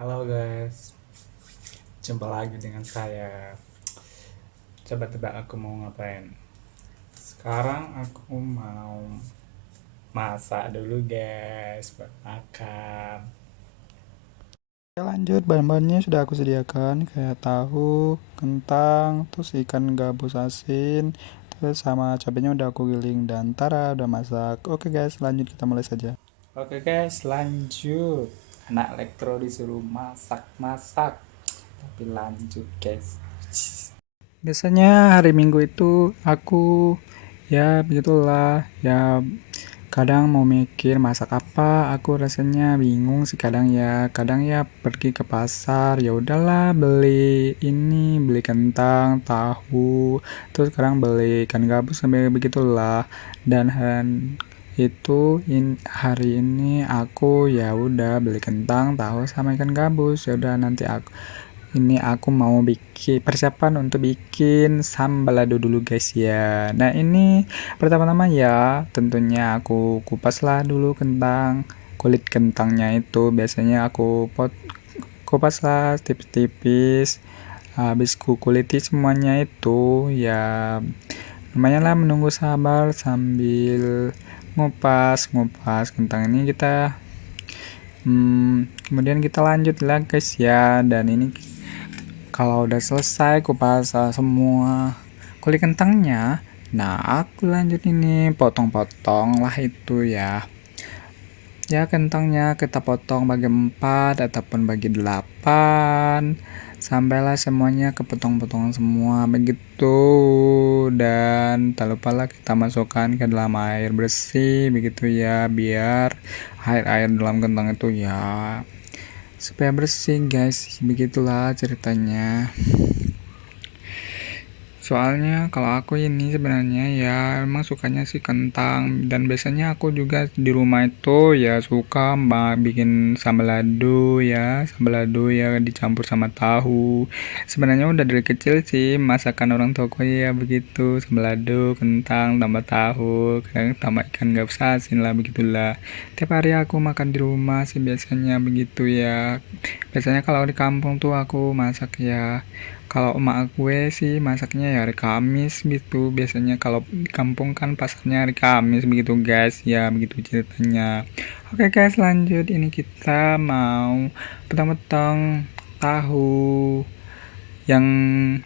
Halo guys, jumpa lagi dengan saya. Coba tebak aku mau ngapain. Sekarang aku mau masak dulu guys, buat makan. Oke, lanjut, bahan-bahannya sudah aku sediakan kayak tahu, kentang, terus ikan gabus asin, terus sama cabenya udah aku giling dan tara udah masak. Oke guys, lanjut kita mulai saja. Oke guys, lanjut. Anak elektro disuruh masak-masak, tapi lanjut guys. Biasanya hari Minggu itu aku ya begitulah ya, kadang mau mikir masak apa, aku rasanya bingung sih kadang ya pergi ke pasar, ya udahlah beli ini, beli kentang, tahu, terus kadang beli ikan gabus sampai begitulah. Dan hari ini aku ya udah beli kentang, tahu sama ikan gabus. Ya udah nanti aku mau bikin persiapan untuk bikin sambal lado dulu guys ya. Nah ini pertama-tama ya tentunya aku kupas lah dulu kulit kentangnya itu. Biasanya aku kupas lah tipis-tipis. Habis ku kuliti semuanya itu ya, lumayan lah menunggu sabar sambil ngupas kentang ini kemudian kita lanjut lah guys ya. Dan ini kalau udah selesai kupas semua kulit kentangnya, nah aku lanjut ini potong-potong lah itu ya. Ya kentangnya kita potong bagi 4 ataupun bagi 8 sampailah semuanya kepotong-potong semua begitu. Dan tak lupa lah kita masukkan ke dalam air bersih begitu ya, biar air-air dalam kentang itu ya supaya bersih guys. Begitulah ceritanya. Soalnya kalau aku ini sebenarnya ya emang sukanya sih kentang, dan biasanya aku juga di rumah itu ya suka bikin sambal lado ya dicampur sama tahu. Sebenarnya udah dari kecil sih masakan orang tuaku ya begitu, sambal lado, kentang tambah tahu, kadang tambah ikan gabus asin lah begitulah. Tiap hari aku makan di rumah sih biasanya begitu ya. Biasanya kalau di kampung tuh aku masak ya, kalau emak gue sih masaknya ya hari Kamis gitu. Biasanya kalau di kampung kan pasarnya hari Kamis begitu guys. Ya begitu ceritanya. Oke guys, lanjut. Ini kita mau potong-potong tahu yang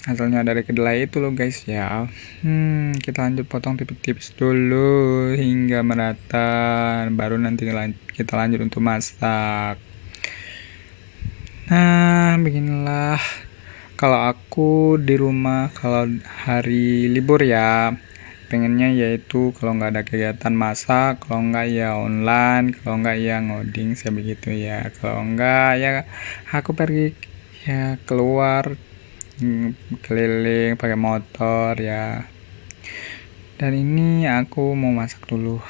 asalnya dari kedelai itu loh guys ya. Kita lanjut potong tipis-tipis dulu hingga merata. Baru nanti kita lanjut untuk masak. Nah, beginilah kalau aku di rumah kalau hari libur ya, pengennya yaitu kalau nggak ada kegiatan masak, kalau nggak ya online, kalau nggak ya ngoding saya begitu ya. Kalau nggak ya aku pergi ya keluar, keliling pakai motor ya. Dan ini aku mau masak dulu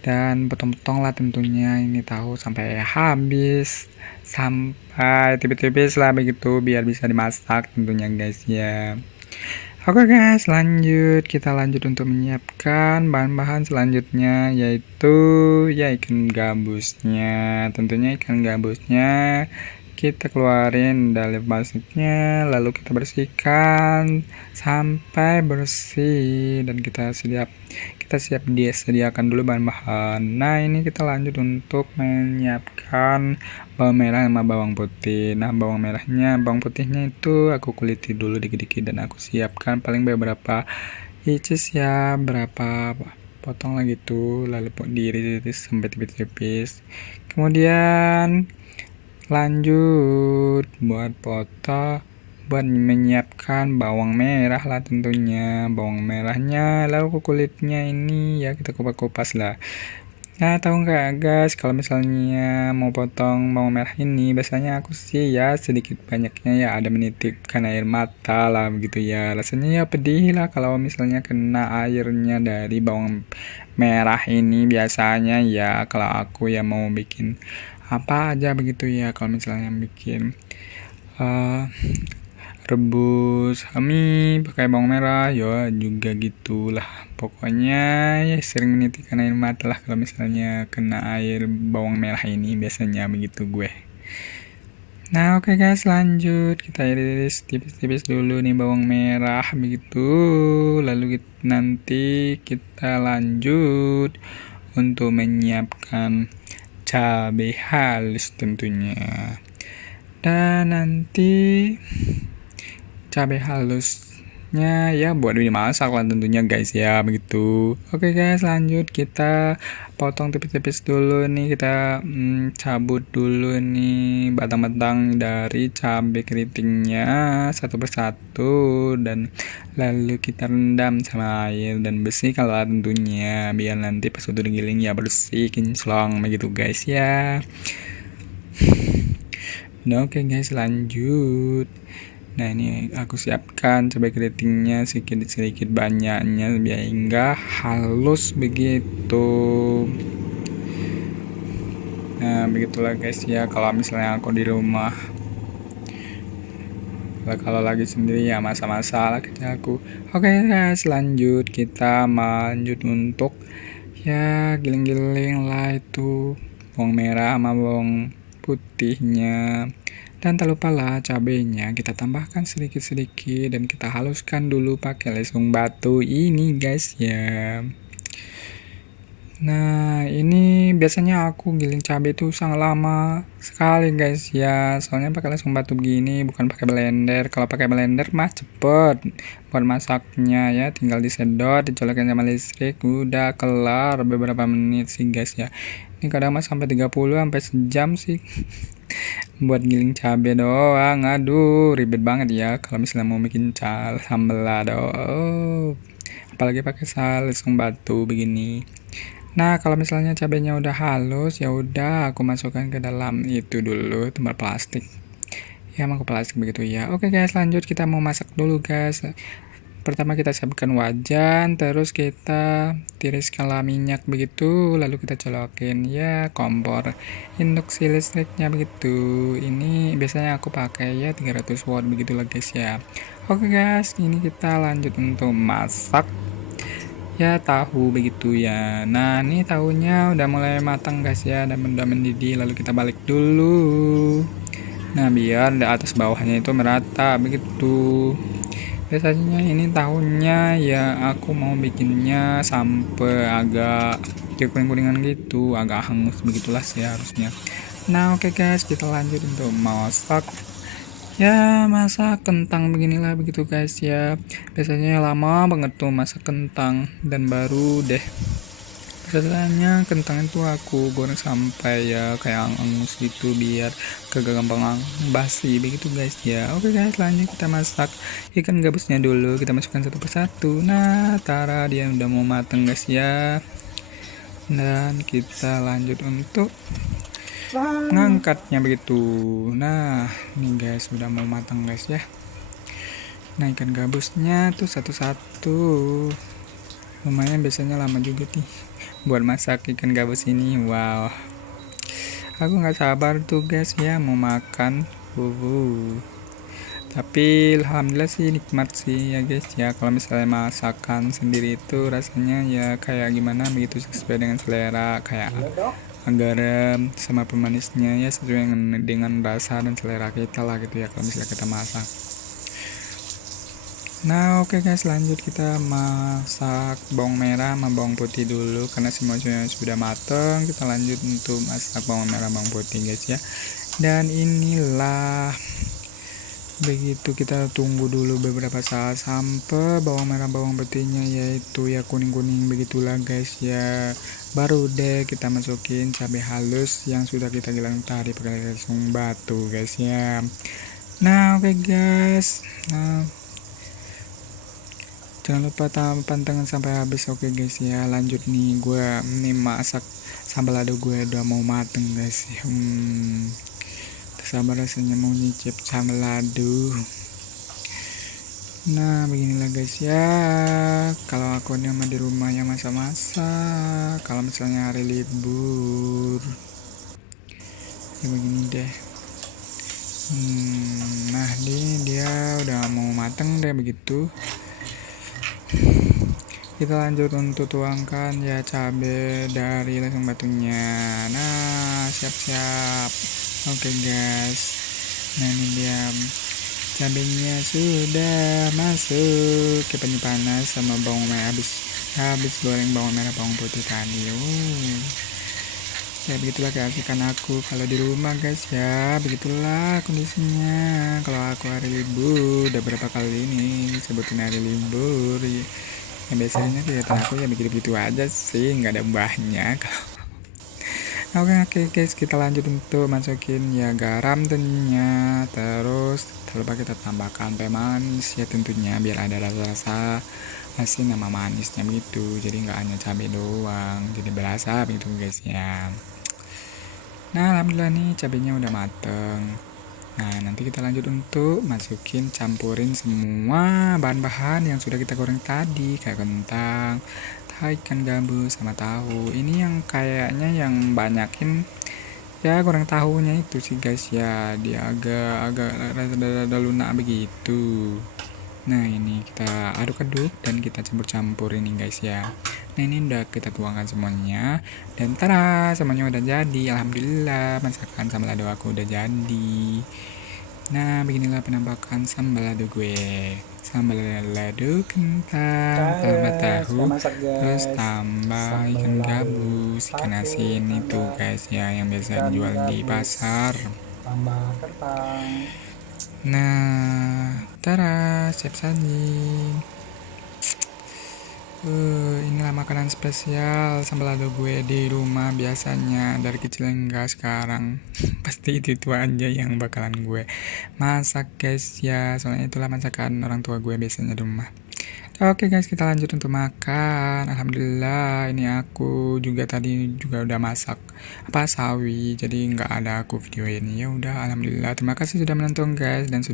dan potong-potong lah tentunya ini tahu sampai habis, sampai tipis-tipis lah begitu biar bisa dimasak tentunya guys ya. Oke guys, kita lanjut untuk menyiapkan bahan-bahan selanjutnya, yaitu ya ikan gabusnya. Tentunya ikan gabusnya kita keluarin dari plastiknya, lalu kita bersihkan sampai bersih dan kita siap dia sediakan dulu bahan-bahan. Nah ini kita lanjut untuk menyiapkan bawang merah sama bawang putih. Nah bawang putihnya itu aku kuliti dulu dikit-dikit dan aku siapkan paling beberapa inches ya, berapa potong lah gitu, lalu diiris sampai tipis-tipis. Kemudian lanjut buat menyiapkan bawang merah lah tentunya. Bawang merahnya lalu kulitnya ini ya kita kupas-kupas lah. Nah tahu nggak guys, kalau misalnya mau potong bawang merah ini biasanya aku sih ya sedikit banyaknya ya ada menitipkan air mata lah begitu ya. Rasanya ya pedih lah kalau misalnya kena airnya dari bawang merah ini. Biasanya ya kalau aku ya mau bikin apa aja begitu ya, kalau misalnya bikin uh, rebus mie pakai bawang merah ya juga gitulah. Pokoknya ya sering menitikkan air mata lah kalau misalnya kena air bawang merah ini biasanya begitu gue. Nah, oke guys, lanjut. Kita iris tipis-tipis dulu nih bawang merah begitu. Lalu nanti kita lanjut untuk menyiapkan cabai halus tentunya. Dan nanti cabai halusnya ya buat dimasak lah tentunya guys ya begitu. Oke guys, lanjut kita potong tipis-tipis dulu nih, kita cabut dulu nih batang-batang dari cabai keritingnya satu persatu, dan lalu kita rendam sama air dan bersihkan lah tentunya biar nanti pas udah digiling ya bersih kinclong begitu guys ya. Nah, oke guys, lanjut. Nah, ini aku siapkan cabai keritingnya sedikit-sedikit banyaknya biar hingga halus begitu. Nah, begitulah guys ya kalau misalnya aku di rumah. Kalau lagi sendiri ya masa-masa lah kerja aku. Oke guys, lanjut kita lanjut untuk ya giling-giling lah itu bawang merah sama bawang putihnya. Dan tak lupa lah cabenya kita tambahkan sedikit-sedikit dan kita haluskan dulu pakai lesung batu ini guys ya. Nah, ini biasanya aku giling cabai itu sangat lama sekali guys ya. Soalnya pakai lesung batu begini, bukan pakai blender. Kalau pakai blender mah cepet buat masaknya ya. Tinggal disedot, dicolokin sama listrik, udah kelar beberapa menit sih guys ya. Ini kadang mah sampai 30 sampai sejam sih. Buat giling cabai doang. Aduh, ribet banget ya kalau misalnya mau bikin sambal lado. Apalagi pakai lesung batu begini. Nah, kalau misalnya cabenya udah halus, ya udah aku masukkan ke dalam itu dulu tempat plastik. Ya, mangkok plastik begitu ya. Oke guys, lanjut kita mau masak dulu guys. Pertama kita siapkan wajan, terus kita tiriskanlah minyak begitu, lalu kita colokin ya kompor induksi listriknya begitu. Ini biasanya aku pakai ya 300 watt begitulah guys ya. Oke guys, ini kita lanjut untuk masak ya tahu begitu ya. Nah, ini tahunya udah mulai matang guys ya, dan udah mendidih, lalu kita balik dulu. Nah, biar di atas bawahnya itu merata begitu. Biasanya ini tahunya ya aku mau bikinnya sampai agak kuning-kuningan gitu, agak hangus begitulah sih harusnya. Nah, oke guys, kita lanjut untuk masak ya masak kentang beginilah begitu guys ya. Biasanya lama banget tuh masak kentang, dan baru deh biasanya kentang itu aku goreng sampai ya kayak angus gitu biar kagak gampang basi begitu guys ya. Oke guys, lanjut kita masak ikan gabusnya dulu, kita masukkan satu persatu. Nah, tara dia udah mau mateng guys ya, dan kita lanjut untuk ngangkatnya begitu. Nah, ini guys udah mau matang guys ya. Nah, ikan gabusnya tuh satu-satu, lumayan biasanya lama juga nih buat masak ikan gabus ini. Wow, aku nggak sabar tuh guys ya mau makan. Tapi alhamdulillah sih nikmat sih ya guys ya. Kalau misalnya masakan sendiri itu rasanya ya kayak gimana begitu, sesuai dengan selera, kayak garam sama pemanisnya ya sesuai dengan rasa dan selera kita lah gitu ya kalau misalnya kita masak. Nah, oke guys, lanjut kita masak bawang merah sama bawang putih dulu karena semuanya sudah matang. Kita lanjut untuk masak bawang merah bawang putih guys ya. Dan inilah begitu, kita tunggu dulu beberapa saat sampai bawang merah bawang putihnya yaitu ya kuning-kuning begitulah guys ya. Baru deh kita masukin cabai halus yang sudah kita giling tadi pakai lesung batu guys ya. Nah, oke guys, nah jangan lupa pantengin sampai habis. Oke guys ya, lanjut nih gue nih masak sambal lado gue udah mau mateng guys ya. Sabar rasanya mau nyicip sambal lado. Nah, beginilah guys ya kalau aku nih di rumah yang masa-masa kalau misalnya hari libur ya begini deh. Nah, dia udah mau mateng deh begitu. Kita lanjut untuk tuangkan ya cabai dari lesung batunya. Nah, siap-siap. Oke guys, Nah ini dia, cabenya sudah masuk ke penyu panas sama bawang merah, habis goreng bawang merah bawang putih tadi. Ya begitulah keasikan aku kalau di rumah guys ya, begitulah kondisinya kalau aku hari libur. Udah berapa kali ini sebutin hari libur ya. Yang biasanya kegiatan aku ya begitu-begitu aja sih, nggak ada banyak. Oke guys, kita lanjut untuk masukin ya garam tentunya, terus lupa kita tambahkan teh manis ya tentunya biar ada rasa-rasa asin sama manisnya begitu, jadi nggak hanya cabai doang, jadi berasa begitu guys ya. Nah alhamdulillah nih cabenya udah mateng. Nah nanti kita lanjut untuk masukin campurin semua bahan-bahan yang sudah kita goreng tadi, kayak kentang, ikan gabus sama tahu. Ini yang kayaknya yang banyakin ya goreng tahunya itu sih guys ya, dia agak rada lunak begitu. Nah ini kita aduk-aduk dan kita campur-campur ini guys ya. Nah ini udah kita tuangkan semuanya dan tara, semuanya udah jadi. Alhamdulillah masakan sambal lado aku udah jadi. Nah beginilah penampakan sambal lado gue. Sambal lado kentang tambah tahu, terus tambah ikan gabus, ikan asin itu guys ya, yang biasa dijual di pasar. Tambah kentang. Nah tara, siap saji. Inilah makanan spesial sambal lado gue di rumah biasanya, dari kecil hingga sekarang. Pasti itu aja yang bakalan gue masak guys ya, soalnya itulah masakan orang tua gue biasanya di rumah. Oke guys, kita lanjut untuk makan. Alhamdulillah ini aku juga tadi juga udah masak sawi, jadi nggak ada aku video ini. Ya udah, alhamdulillah. Terima kasih sudah menonton guys, dan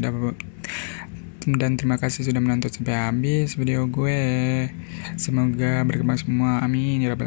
terima kasih sudah menonton sampai habis video gue. Semoga berkembang semua, amin ya rabbal